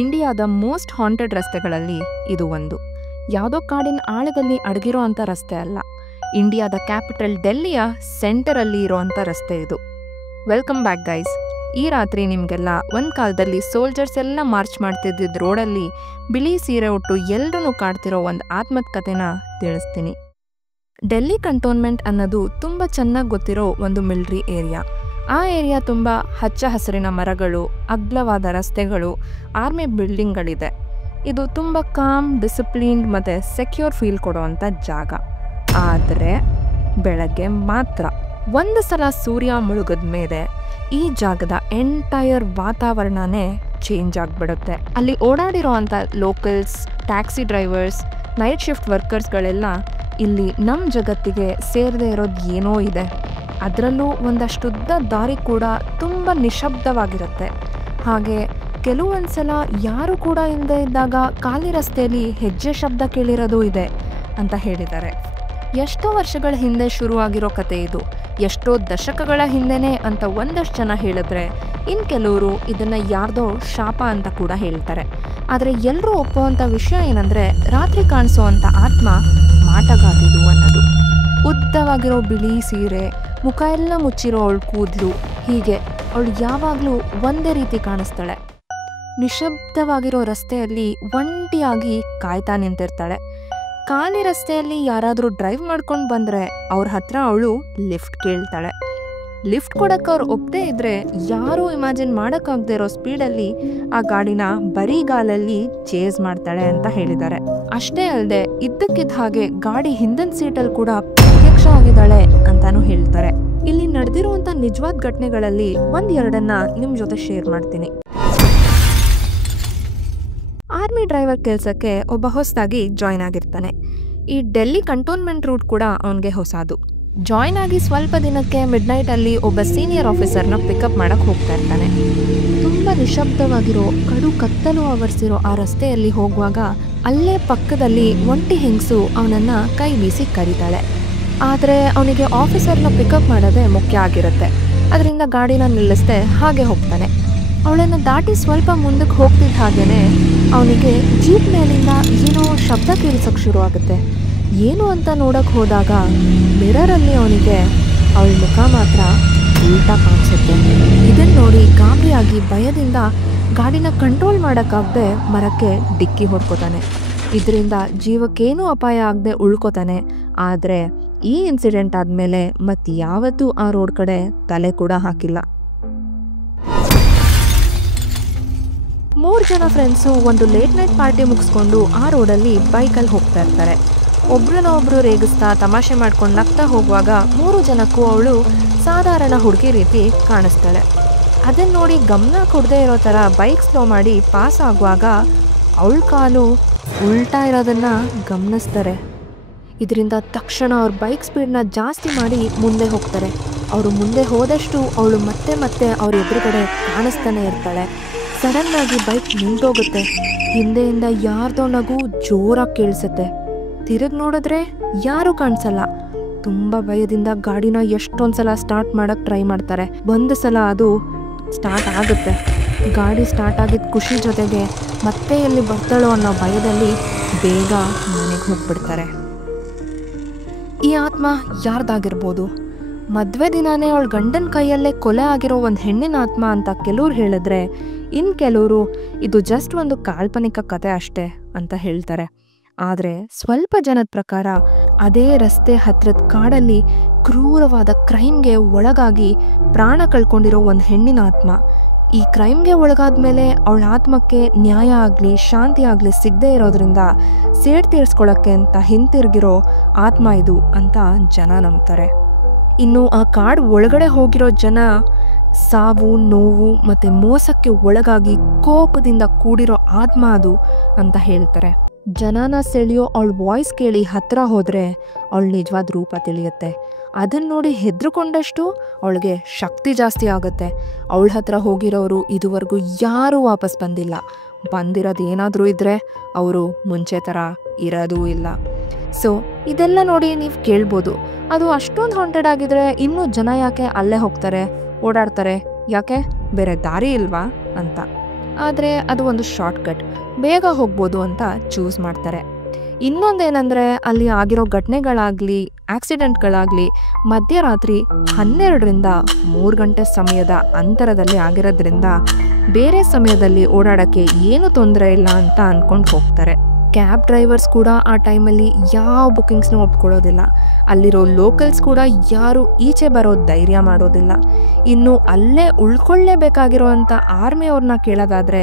ಇಂಡಿಯಾದ most haunted ರಸ್ತೆಗಳಲ್ಲಿ ಇದು ಒಂದು. ಯಾವುದೋ ಕಾಡಿನ ಆಳದಲ್ಲಿ ಅಡಗಿರೋ ಅಂಥ ರಸ್ತೆ ಅಲ್ಲ, ಇಂಡಿಯಾದ ಕ್ಯಾಪಿಟಲ್ ಡೆಲ್ಲಿಯ ಸೆಂಟರಲ್ಲಿ ಇರೋವಂಥ ರಸ್ತೆ ಇದು. Welcome back guys. ಈ ರಾತ್ರಿ ನಿಮಗೆಲ್ಲ ಒಂದು ಕಾಲದಲ್ಲಿ ಸೋಲ್ಜರ್ಸ್ ಎಲ್ಲ ಮಾರ್ಚ್ ಮಾಡ್ತಿದ್ದಿದ್ದ ರೋಡಲ್ಲಿ ಬಿಳಿ ಸೀರೆ ಉಟ್ಟು ಎಲ್ಲರೂ ಕಾಡ್ತಿರೋ ಒಂದು ಆತ್ಮದ ಕಥೆನ ತಿಳಿಸ್ತೀನಿ. ಡೆಲ್ಲಿ ಕಂಟೋನ್ಮೆಂಟ್ ಅನ್ನೋದು ತುಂಬ ಚೆನ್ನಾಗಿ ಗೊತ್ತಿರೋ ಒಂದು ಮಿಲಿಟರಿ ಏರಿಯಾ. ಆ ಏರಿಯಾ ತುಂಬ ಹಚ್ಚ ಹಸಿರಿನ ಮರಗಳು, ಅಗ್ಲವಾದ ರಸ್ತೆಗಳು, ಆರ್ಮಿ ಬಿಲ್ಡಿಂಗ್ಗಳಿದೆ. ಇದು ತುಂಬ ಕಾಮ್, ಡಿಸಿಪ್ಲಿನ್ಡ್ ಮತ್ತು ಸೆಕ್ಯೂರ್ ಫೀಲ್ ಕೊಡುವಂಥ ಜಾಗ. ಆದರೆ ಬೆಳಗ್ಗೆ ಮಾತ್ರ ಒಂದು ಸಲ ಸೂರ್ಯ ಮುಳುಗಿದ ಮೇಲೆ ಈ ಜಾಗದ ಎಂಟೈರ್ ವಾತಾವರಣನೇ ಚೇಂಜ್ ಆಗಿಬಿಡುತ್ತೆ. ಅಲ್ಲಿ ಓಡಾಡಿರೋ ಅಂಥ locals, taxi drivers, night shift ವರ್ಕರ್ಸ್ಗಳೆಲ್ಲ ಇಲ್ಲಿ ನಮ್ಮ ಜಗತ್ತಿಗೆ ಸೇರದೇ ಇರೋದು ಏನೋ ಇದೆ. ಅದರಲ್ಲೂ ಒಂದಷ್ಟುದ್ದ ದಾರಿ ಕೂಡ ತುಂಬ ನಿಶಬ್ದವಾಗಿರುತ್ತೆ. ಹಾಗೆ ಕೆಲವೊಂದು ಸಲ ಯಾರು ಕೂಡ ಇಲ್ಲದೆ ಇದ್ದಾಗ ಖಾಲಿ ರಸ್ತೆಯಲ್ಲಿ ಹೆಜ್ಜೆ ಶಬ್ದ ಕೇಳಿರೋದು ಇದೆ ಅಂತ ಹೇಳಿದ್ದಾರೆ. ಎಷ್ಟೋ ವರ್ಷಗಳ ಹಿಂದೆ ಶುರುವಾಗಿರೋ ಕತೆ ಇದು, ಎಷ್ಟೋ ದಶಕಗಳ ಹಿಂದೆನೇ ಅಂತ ಒಂದಷ್ಟು ಜನ ಹೇಳಿದ್ರೆ, ಇನ್ನು ಕೆಲವರು ಇದನ್ನು ಯಾರ್ದೋ ಶಾಪ ಅಂತ ಕೂಡ ಹೇಳ್ತಾರೆ. ಆದರೆ ಎಲ್ಲರೂ ಒಪ್ಪುವಂಥ ವಿಷಯ ಏನಂದರೆ, ರಾತ್ರಿ ಕಾಣಿಸೋವಂಥ ಆತ್ಮ ಮಾಟಗಾತಿದು ಅನ್ನೋದು. ಉದ್ದವಾಗಿರೋ ಬಿಳಿ ಸೀರೆ, ಮುಖ ಎಲ್ಲ ಮುಚ್ಚಿರೋ ಅವಳು ಕೂದಲು, ಹೀಗೆ ಅವಳು ಯಾವಾಗಲೂ ಒಂದೇ ರೀತಿ ಕಾಣಿಸ್ತಾಳೆ. ನಿಶಬ್ದವಾಗಿರೋ ರಸ್ತೆಯಲ್ಲಿ ಒಂಟಿಯಾಗಿ ಕಾಯ್ತಾ ನಿಂತಿರ್ತಾಳೆ. ಖಾಲಿ ರಸ್ತೆಯಲ್ಲಿ ಯಾರಾದರೂ ಡ್ರೈವ್ ಮಾಡ್ಕೊಂಡು ಬಂದರೆ ಅವ್ರ ಹತ್ರ ಅವಳು ಲಿಫ್ಟ್ ಕೇಳ್ತಾಳೆ. ಲಿಫ್ಟ್ ಕೊಡೋಕ್ಕೆ ಅವ್ರು ಒಪ್ಪದೇ ಇದ್ದರೆ ಯಾರೂ ಇಮ್ಯಾಜಿನ್ ಮಾಡೋಕ್ಕಾಗದೇ ಇರೋ ಸ್ಪೀಡಲ್ಲಿ ಆ ಗಾಡಿನ ಬರೀಗಾಲಲ್ಲಿ ಚೇಸ್ ಮಾಡ್ತಾಳೆ ಅಂತ ಹೇಳಿದ್ದಾರೆ. ಅಷ್ಟೇ ಅಲ್ಲದೆ ಇದ್ದಕ್ಕಿದ್ದ ಹಾಗೆ ಗಾಡಿ ಹಿಂದಿನ ಸೀಟಲ್ಲಿ ಕೂಡ ಪ್ರತ್ಯಕ್ಷ ಆಗಿದ್ದಾಳೆ ಅಂತಾನೂ ಹೇಳ್ತಾರೆ. ಇಲ್ಲಿ ನಡೆದಿರುವಂಥ ನಿಜವಾದ ಘಟನೆಗಳಲ್ಲಿ ಒಂದೆರಡನ್ನ ನಿಮ್ಮ ಜೊತೆ ಶೇರ್ ಮಾಡ್ತೀನಿ. ಆರ್ಮಿ ಡ್ರೈವರ್ ಕೆಲಸಕ್ಕೆ ಒಬ್ಬ ಹೊಸದಾಗಿ ಜಾಯ್ನ್ ಆಗಿರ್ತಾನೆ. ಈ ಡೆಲ್ಲಿ ಕಂಟೋನ್ಮೆಂಟ್ ರೂಟ್ ಕೂಡ ಅವನಿಗೆ ಹೊಸದು. ಜಾಯ್ನ್ ಆಗಿ ಸ್ವಲ್ಪ ದಿನಕ್ಕೆ ಮಿಡ್ನೈಟಲ್ಲಿ ಒಬ್ಬ ಸೀನಿಯರ್ ಆಫೀಸರ್ನ ಪಿಕಪ್ ಮಾಡೋಕ್ಕೆ ಹೋಗ್ತಾ ಇರ್ತಾನೆ. ತುಂಬ ನಿಶಬ್ದವಾಗಿರೋ ಕಡು ಕತ್ತಲು ಆವರಿಸಿರೋ ಆ ರಸ್ತೆಯಲ್ಲಿ ಹೋಗುವಾಗ ಅಲ್ಲೇ ಪಕ್ಕದಲ್ಲಿ ಒಂಟಿ ಹೆಂಗಸು ಅವನನ್ನು ಕೈ ಬೀಸಿ ಕರೀತಾಳೆ. ಆದರೆ ಅವನಿಗೆ ಆಫೀಸರ್ನ ಪಿಕಪ್ ಮಾಡೋದೇ ಮುಖ್ಯ ಆಗಿರುತ್ತೆ. ಅದರಿಂದ ಗಾಡಿನ ನಿಲ್ಲಿಸದೆ ಹಾಗೆ ಹೋಗ್ತಾನೆ. ಅವಳನ್ನು ದಾಟಿ ಸ್ವಲ್ಪ ಮುಂದಕ್ಕೆ ಹೋಗ್ತಿದ್ದ ಹಾಗೇನೆ ಅವನಿಗೆ ಜೀಪ್ ಮೇಲಿಂದ ಏನೋ ಶಬ್ದ ಕೇಳಿಸೋಕ್ಕೆ ಶುರು ಆಗುತ್ತೆ. ಏನು ಅಂತ ನೋಡೋಕ್ಕೆ ಹೋದಾಗ ಮಿರರಲ್ಲಿ ಅವನಿಗೆ ಅವಳ ಮುಖ ಮಾತ್ರ ಉಲ್ಟಾ ಕಾಣಿಸುತ್ತೆ. ಇದನ್ನು ನೋಡಿ ಗಾಬರಿಯಾಗಿ ಭಯದಿಂದ ಗಾಡಿನ ಕಂಟ್ರೋಲ್ ಮಾಡೋಕ್ಕಾಗದೆ ಮರಕ್ಕೆ ಡಿಕ್ಕಿ ಹೊಡ್ಕೋತಾನೆ. ಇದರಿಂದ ಜೀವಕ್ಕೇನೂ ಅಪಾಯ ಆಗದೆ ಉಳ್ಕೋತಾನೆ. ಆದರೆ ಈ ಇನ್ಸಿಡೆಂಟ್ ಆದಮೇಲೆ ಮತ್ತೆ ಯಾವತ್ತೂ ಆ ರೋಡ್ ಕಡೆ ತಲೆ ಕೂಡ ಹಾಕಿಲ್ಲ. 3 ಜನ ಫ್ರೆಂಡ್ಸು ಒಂದು ಲೇಟ್ ನೈಟ್ ಪಾರ್ಟಿ ಮುಗಿಸ್ಕೊಂಡು ಆ ರೋಡಲ್ಲಿ ಬೈಕಲ್ಲಿ ಹೋಗ್ತಾ ಇರ್ತಾರೆ. ಒಬ್ರನ್ನೊಬ್ರು ರೇಗಿಸ್ತಾ ತಮಾಷೆ ಮಾಡ್ಕೊಂಡು ನಗ್ತಾ ಹೋಗುವಾಗ 3 ಜನಕ್ಕೂ ಅವಳು ಸಾಧಾರಣ ಹುಡುಗಿ ರೀತಿ ಕಾಣಿಸ್ತಾಳೆ. ಅದನ್ನು ನೋಡಿ ಗಮನ ಕೊಡದೇ ಇರೋ ಥರ ಬೈಕ್ ಸ್ಲೋ ಮಾಡಿ ಪಾಸ್ ಆಗುವಾಗ ಅವಳ ಕಾಲು ಉಲ್ಟಾ ಇರೋದನ್ನು ಗಮನಿಸ್ತಾರೆ. ಇದರಿಂದ ತಕ್ಷಣ ಅವ್ರ ಬೈಕ್ ಸ್ಪೀಡನ್ನ ಜಾಸ್ತಿ ಮಾಡಿ ಮುಂದೆ ಹೋಗ್ತಾರೆ. ಅವರು ಮುಂದೆ ಹೋದಷ್ಟು ಅವಳು ಮತ್ತೆ ಅವ್ರ ಎದುರುಗಡೆ ಕಾಣಿಸ್ತಾನೆ ಇರ್ತಾಳೆ. ಸಡನ್ನಾಗಿ ಬೈಕ್ ನಿಂತೋಗುತ್ತೆ. ಹಿಂದೆಯಿಂದ ಯಾರ್ದೋ ನಗು ಜೋರಾಗಿ ಕೇಳಿಸುತ್ತೆ. ತಿರುಗಿ ನೋಡಿದ್ರೆ ಯಾರೂ ಕಾಣಿಸಲ್ಲ. ತುಂಬ ಭಯದಿಂದ ಗಾಡಿನ ಎಷ್ಟೊಂದು ಸಲ ಸ್ಟಾರ್ಟ್ ಮಾಡೋಕ್ಕೆ ಟ್ರೈ ಮಾಡ್ತಾರೆ. ಒಂದು ಸಲ ಅದು ಸ್ಟಾರ್ಟ್ ಆಗುತ್ತೆ. ಗಾಡಿ ಸ್ಟಾರ್ಟ್ ಆಗಿದ್ದ ಖುಷಿ ಜೊತೆಗೆ ಮತ್ತೆ ಎಲ್ಲಿ ಬರ್ತಾಳೋ ಅನ್ನೋ ಭಯದಲ್ಲಿ ಬೇಗ ಮನೆಗೆ ಹೋಗ್ಬಿಡ್ತಾರೆ. ಈ ಆತ್ಮ ಯಾರ್ದಾಗಿರ್ಬೋದು? ಮದುವೆ ದಿನಾನೇ ಅವಳ ಗಂಡನ ಕೈಯಲ್ಲೇ ಕೊಲೆ ಆಗಿರೋ ಒಂದು ಹೆಣ್ಣಿನ ಆತ್ಮ ಅಂತ ಕೆಲವ್ರು ಹೇಳಿದ್ರೆ, ಇನ್ನು ಕೆಲವರು ಇದು ಜಸ್ಟ್ ಒಂದು ಕಾಲ್ಪನಿಕ ಕತೆ ಅಷ್ಟೇ ಅಂತ ಹೇಳ್ತಾರೆ. ಆದರೆ ಸ್ವಲ್ಪ ಜನದ ಪ್ರಕಾರ ಅದೇ ರಸ್ತೆ ಹತ್ರದ ಕಾಡಲ್ಲಿ ಕ್ರೂರವಾದ ಕ್ರೈಮ್ಗೆ ಒಳಗಾಗಿ ಪ್ರಾಣ ಕಳ್ಕೊಂಡಿರೋ ಒಂದು ಹೆಣ್ಣಿನ ಆತ್ಮ. ಈ ಕ್ರೈಮ್ಗೆ ಒಳಗಾದ ಮೇಲೆ ಅವಳ ಆತ್ಮಕ್ಕೆ ನ್ಯಾಯ ಆಗಲಿ ಶಾಂತಿ ಆಗಲಿ ಸಿಗದೇ ಇರೋದ್ರಿಂದ ಸೇಡ್ ತೀರಿಸ್ಕೊಳ್ಳೋಕ್ಕೆ ಅಂತ ಹಿಂತಿರುಗಿರೋ ಆತ್ಮ ಇದು ಅಂತ ಜನ ನಂಬ್ತಾರೆ. ಇನ್ನು ಆ ಕಾಡು ಒಳಗಡೆ ಹೋಗಿರೋ ಜನ ಸಾವು, ನೋವು ಮತ್ತು ಮೋಸಕ್ಕೆ ಒಳಗಾಗಿ ಕೋಪದಿಂದ ಕೂಡಿರೋ ಆತ್ಮ ಅದು ಅಂತ ಹೇಳ್ತಾರೆ. ಜನನ ಸೆಳೆಯೋ ಅವಳ ವಾಯ್ಸ್ ಕೇಳಿ ಹತ್ತಿರ ಹೋದರೆ ಅವಳ ನಿಜವಾದ ರೂಪ ತಿಳಿಯುತ್ತೆ. ಅದನ್ನು ನೋಡಿ ಹೆದರ್ಕೊಂಡಷ್ಟು ಅವಳಿಗೆ ಶಕ್ತಿ ಜಾಸ್ತಿ ಆಗುತ್ತೆ. ಅವಳ ಹತ್ರ ಹೋಗಿರೋರು ಇದುವರೆಗೂ ಯಾರೂ ವಾಪಸ್ ಬಂದಿಲ್ಲ. ಬಂದಿರೋದು ಏನಾದರೂ ಇದ್ದರೆ ಅವರು ಮುಂಚೆ ಥರ ಇರೋದೂ ಇಲ್ಲ. ಸೊ ಇದೆಲ್ಲ ನೋಡಿ ನೀವು ಕೇಳ್ಬೋದು, ಅದು ಅಷ್ಟೊಂದು ಹಾಂಟೆಡ್ ಆಗಿದ್ರೆ ಇನ್ನೂ ಜನ ಯಾಕೆ ಅಲ್ಲೇ ಹೋಗ್ತಾರೆ, ಓಡಾಡ್ತಾರೆ, ಯಾಕೆ ಬೇರೆ ದಾರಿ ಇಲ್ವಾ ಅಂತ. ಆದರೆ ಅದು ಒಂದು ಶಾರ್ಟ್ಕಟ್, ಬೇಗ ಹೋಗ್ಬೋದು ಅಂತ ಚೂಸ್ ಮಾಡ್ತಾರೆ. ಇನ್ನೊಂದೇನೆಂದರೆ ಅಲ್ಲಿ ಆಗಿರೋ ಘಟನೆಗಳಾಗಲಿ ಆಕ್ಸಿಡೆಂಟ್ಗಳಾಗಲಿ ಮಧ್ಯರಾತ್ರಿ 12ರಿಂದ 3 ಗಂಟೆ ಸಮಯದ ಅಂತರದಲ್ಲಿ ಆಗಿರೋದ್ರಿಂದ ಬೇರೆ ಸಮಯದಲ್ಲಿ ಓಡಾಡೋಕ್ಕೆ ಏನು ತೊಂದರೆ ಇಲ್ಲ ಅಂತ ಅಂದ್ಕೊಂಡು ಹೋಗ್ತಾರೆ. ಕ್ಯಾಬ್ ಡ್ರೈವರ್ಸ್ ಕೂಡ ಆ ಟೈಮಲ್ಲಿ ಯಾವ ಬುಕ್ಕಿಂಗ್ಸ್ನೂ ಒಪ್ಕೊಳ್ಳೋದಿಲ್ಲ. ಅಲ್ಲಿರೋ ಲೋಕಲ್ಸ್ ಕೂಡ ಯಾರು ಈಚೆ ಬರೋ ಧೈರ್ಯ ಮಾಡೋದಿಲ್ಲ. ಇನ್ನು ಅಲ್ಲೇ ಉಳ್ಕೊಳ್ಳೇಬೇಕಾಗಿರೋವಂಥ ಆರ್ಮಿಯವ್ರನ್ನ ಕೇಳೋದಾದರೆ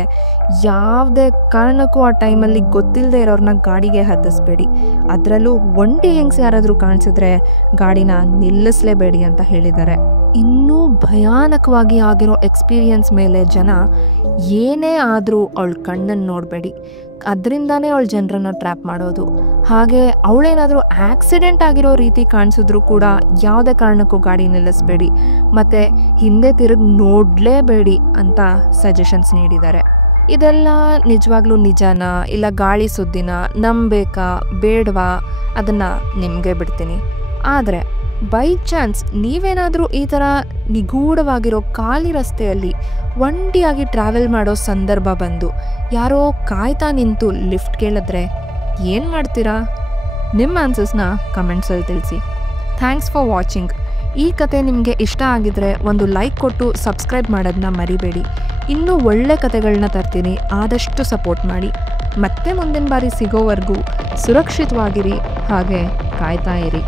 ಯಾವುದೇ ಕಾರಣಕ್ಕೂ ಆ ಟೈಮಲ್ಲಿ ಗೊತ್ತಿಲ್ಲದೆ ಇರೋರನ್ನ ಗಾಡಿಗೆ ಹತ್ತಿಸ್ಬೇಡಿ. ಅದರಲ್ಲೂ ಒಂಟಿ ಹೆಂಗ್ಸ್ ಯಾರಾದರೂ ಕಾಣಿಸಿದ್ರೆ ಗಾಡಿನ ನಿಲ್ಲಿಸಲೇಬೇಡಿ ಅಂತ ಹೇಳಿದ್ದಾರೆ. ಇನ್ನೂ ಭಯಾನಕವಾಗಿ ಆಗಿರೋ ಎಕ್ಸ್ಪೀರಿಯನ್ಸ್ ಮೇಲೆ ಜನ ಏನೇ ಆದರೂ ಅವಳ ಕಣ್ಣನ್ನು ನೋಡಬೇಡಿ, ಅದರಿಂದಾನೇ ಅವಳ ಜನರನ್ನು ಟ್ರ್ಯಾಪ್ ಮಾಡೋದು. ಹಾಗೆ ಅವಳೇನಾದರೂ ಆಕ್ಸಿಡೆಂಟ್ ಆಗಿರೋ ರೀತಿ ಕಾಣಿಸಿದ್ರು ಕೂಡ ಯಾವುದೇ ಕಾರಣಕ್ಕೂ ಗಾಡಿ ನಿಲ್ಲಿಸಬೇಡಿ ಮತ್ತು ಹಿಂದೆ ತಿರುಗಿ ನೋಡಲೇಬೇಡಿ ಅಂತ ಸಜೆಷನ್ಸ್ ನೀಡಿದ್ದಾರೆ. ಇದೆಲ್ಲ ನಿಜವಾಗ್ಲೂ ನಿಜನಾ ಇಲ್ಲ ಗಾಳಿ ಸುದ್ದಿನ, ನಂಬೇಕಾ ಬೇಡವಾ ಅದನ್ನು ನಿಮಗೆ ಬಿಡ್ತೀನಿ. ಆದರೆ ಬೈ ಚಾನ್ಸ್ ನೀವೇನಾದರೂ ಈ ಥರ ನಿಗೂಢವಾಗಿರೋ ಖಾಲಿ ರಸ್ತೆಯಲ್ಲಿ ಒಂಟಿಯಾಗಿ ಟ್ರಾವೆಲ್ ಮಾಡೋ ಸಂದರ್ಭ ಬಂದು ಯಾರೋ ಕಾಯ್ತಾ ನಿಂತು ಲಿಫ್ಟ್ ಕೇಳಿದ್ರೆ ಏನು ಮಾಡ್ತೀರಾ? ನಿಮ್ಮ ಆನ್ಸರ್ಸ್ನ ಕಮೆಂಟ್ಸಲ್ಲಿ ತಿಳಿಸಿ. Thanks for watching. ಈ ಕತೆ ನಿಮಗೆ ಇಷ್ಟ ಆಗಿದ್ರೆ ಒಂದು ಲೈಕ್ ಕೊಟ್ಟು ಸಬ್ಸ್ಕ್ರೈಬ್ ಮಾಡೋದನ್ನ ಮರಿಬೇಡಿ. ಇನ್ನೂ ಒಳ್ಳೆ ಕತೆಗಳನ್ನ ತರ್ತೀನಿ, ಆದಷ್ಟು ಸಪೋರ್ಟ್ ಮಾಡಿ. ಮತ್ತೆ ಮುಂದಿನ ಬಾರಿ ಸಿಗೋವರೆಗೂ ಸುರಕ್ಷಿತವಾಗಿರಿ, ಹಾಗೆ ಕಾಯ್ತಾ ಇರಿ.